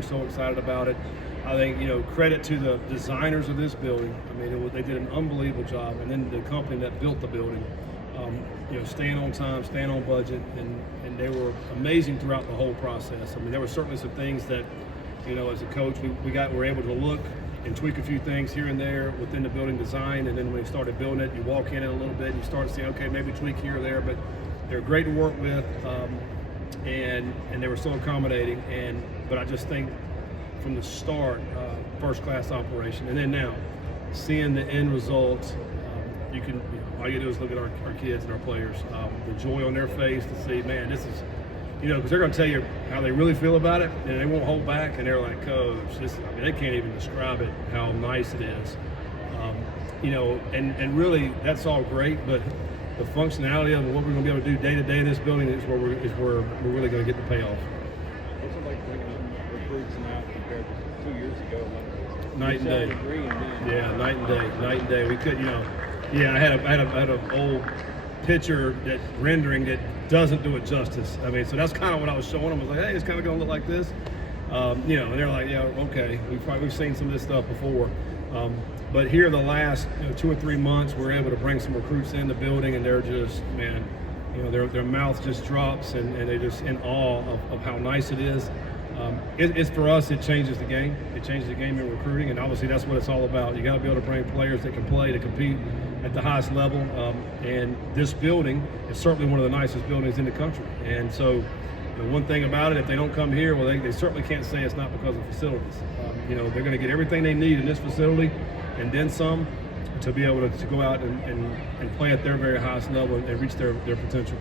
We're so excited about it. I think, credit to the designers of this building. I mean, they did an unbelievable job, and then the company that built the building, staying on time, staying on budget, and they were amazing throughout the whole process. I mean, there were certainly some things that, as a coach, we're able to look and tweak a few things here and there within the building design, and then when you started building it, you walk in it a little bit, and you start seeing, okay, maybe tweak here or there, but they're great to work with, and they were so accommodating. But I just think from the start, first-class operation, and then now seeing the end result, all you do is look at our kids and our players, the joy on their face to see, man, this is, because they're going to tell you how they really feel about it, and they won't hold back, and they're like, Coach, they can't even describe it, how nice it is. And really, that's all great, but the functionality of what we're going to be able to do day to day in this building is where we're really going to get the payoff. What's it like bringing in recruits now compared to 2 years ago? Night and day. Yeah, night and day. We could, I had an old picture rendering that doesn't do it justice. I mean, so that's kind of what I was showing them. I was like, hey, it's kind of going to look like this. And they're like, yeah, okay. We've seen some of this stuff before. But here the last 2 or 3 months, we're able to bring some recruits in the building, and they're just, man, their mouth just drops, and they're just in awe of how nice it is. It's for us, it changes the game. It changes the game in recruiting, and obviously that's what it's all about. You got to be able to bring players that can play, to compete at the highest level. And this building is certainly one of the nicest buildings in the country. And so, one thing about it, if they don't come here, well, they certainly can't say it's not because of facilities. They're going to get everything they need in this facility, and then some, to be able to go out and play at their very highest level and reach their potential.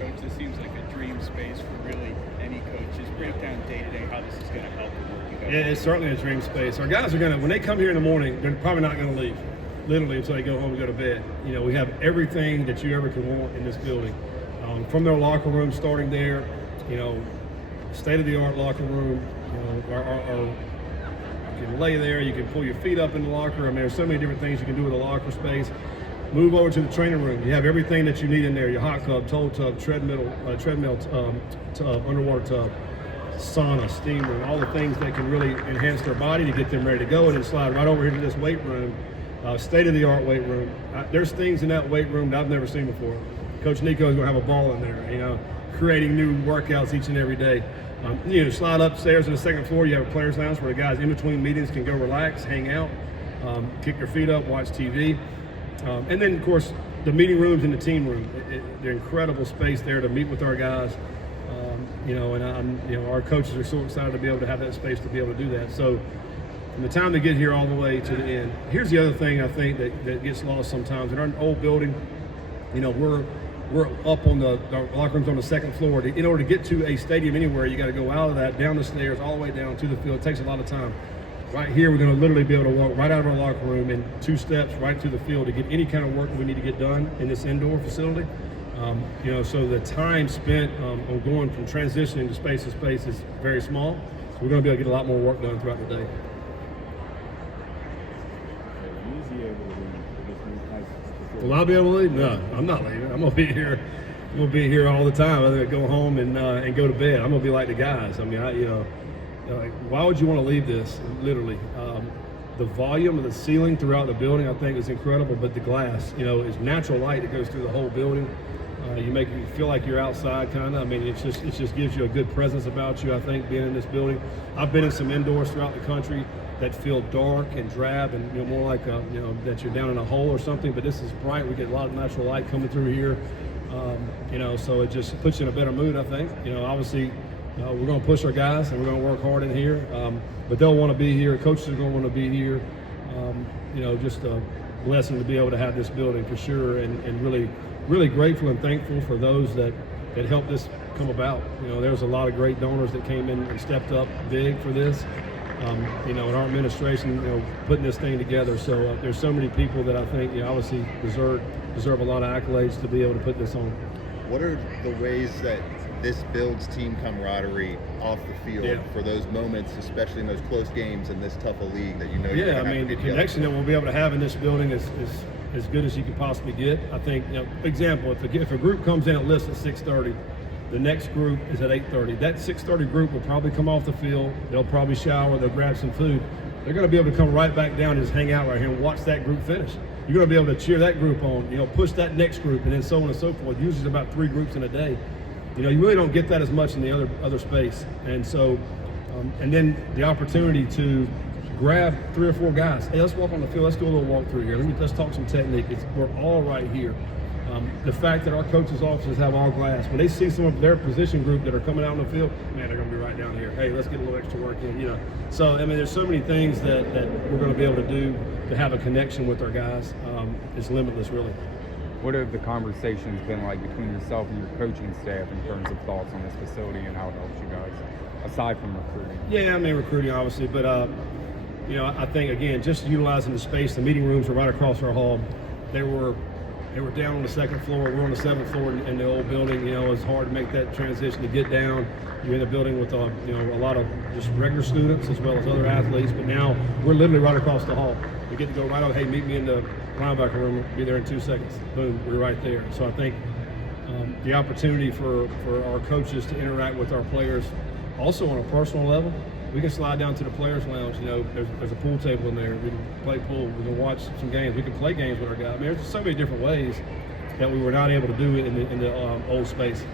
Coach, this seems like a dream space for really any coach. Just break down day-to-day how this is going to help the work you guys. Yeah, it's certainly a dream space. Our guys are going to, when they come here in the morning, they're probably not going to leave, literally, until they go home and go to bed. We have everything that you ever can want in this building. From their locker room, starting there, state-of-the-art locker room. You can lay there, you can pull your feet up in the locker. I mean, there's so many different things you can do with a locker space. Move over to the training room. You have everything that you need in there: your hot tub, cold tub, treadmill tub, underwater tub, sauna, steam room, all the things that can really enhance their body to get them ready to go. And then slide right over here to this weight room, state-of-the-art weight room. There's things in that weight room that I've never seen before. Coach Nico is going to have a ball in there, creating new workouts each and every day. Slide upstairs to the second floor. You have a players' lounge where the guys in between meetings can go relax, hang out, kick their feet up, watch TV. And then, of course, the meeting rooms and the team room. They're incredible space there to meet with our guys. Our coaches are so excited to be able to have that space to be able to do that. So from the time they get here all the way to the end. Here's the other thing I think that gets lost sometimes. In our old building, we're up on our locker rooms on the second floor. In order to get to a stadium anywhere, you got to go out of that, down the stairs, all the way down to the field. It takes a lot of time. Right here, we're going to literally be able to walk right out of our locker room in 2 steps right to the field to get any kind of work that we need to get done in this indoor facility. So the time spent on going from transitioning to space is very small. So we're going to be able to get a lot more work done throughout the day. Will I be able to leave? No, I'm not leaving. I'm gonna be here. I'm gonna be here all the time. I'm gonna go home and go to bed. I'm gonna be like the guys. I mean, why would you want to leave this? Literally, the volume of the ceiling throughout the building, I think, is incredible. But the glass, is natural light that goes through the whole building. You make you feel like you're outside, kind of. I mean, it just gives you a good presence about you. I think being in this building. I've been in some indoors throughout the country that feel dark and drab and more like that you're down in a hole or something. But this is bright. We get a lot of natural light coming through here. So it just puts you in a better mood. I think. Obviously, we're going to push our guys and we're going to work hard in here. But they'll want to be here. Coaches are going to want to be here. Just a blessing to be able to have this building for sure, and really grateful and thankful for those that helped this come about. There's a lot of great donors that came in and stepped up big for this. In our administration, putting this thing together. So there's so many people that I think, obviously deserve a lot of accolades to be able to put this on. What are the ways that this builds team camaraderie off the field for those moments, especially in those close games in this tough a league that Yeah, I mean, the connection that we'll be able to have in this building is as good as you can possibly get. I think, example, if a group comes in at list at 6:30, The next group is at 8:30. That 6:30 group will probably come off the field. They'll probably shower. They'll grab some food. They're going to be able to come right back down and just hang out right here and watch that group finish. You're going to be able to cheer that group on, push that next group, and then so on and so forth. Usually it's about 3 groups in a day. You really don't get that as much in the other space. And so, and then the opportunity to grab 3 or 4 guys. Hey, let's walk on the field. Let's do a little walk through here. Let's talk some technique. We're all right here. The fact that our coaches' offices have all glass, when they see some of their position group that are coming out on the field, man, they're going to be right down here. Hey, let's get a little extra work in, So, there's so many things that we're going to be able to do to have a connection with our guys. It's limitless, really. What have the conversations been like between yourself and your coaching staff in terms of thoughts on this facility and how it helps you guys, aside from recruiting? Yeah, recruiting, obviously, but, I think, again, just utilizing the space, the meeting rooms are right across our hall. They were down on the 2nd floor. We're on the 7th floor in the old building. It's hard to make that transition to get down. You're in a building with a lot of just regular students as well as other athletes. But now we're literally right across the hall. We get to go right over. Hey, meet me in the linebacker room. Be there in 2 seconds. Boom, we're right there. So I think the opportunity for our coaches to interact with our players, also on a personal level. We can slide down to the players' lounge. There's a pool table in there. We can play pool. We can watch some games. We can play games with our guys. There's so many different ways that we were not able to do it in the old space.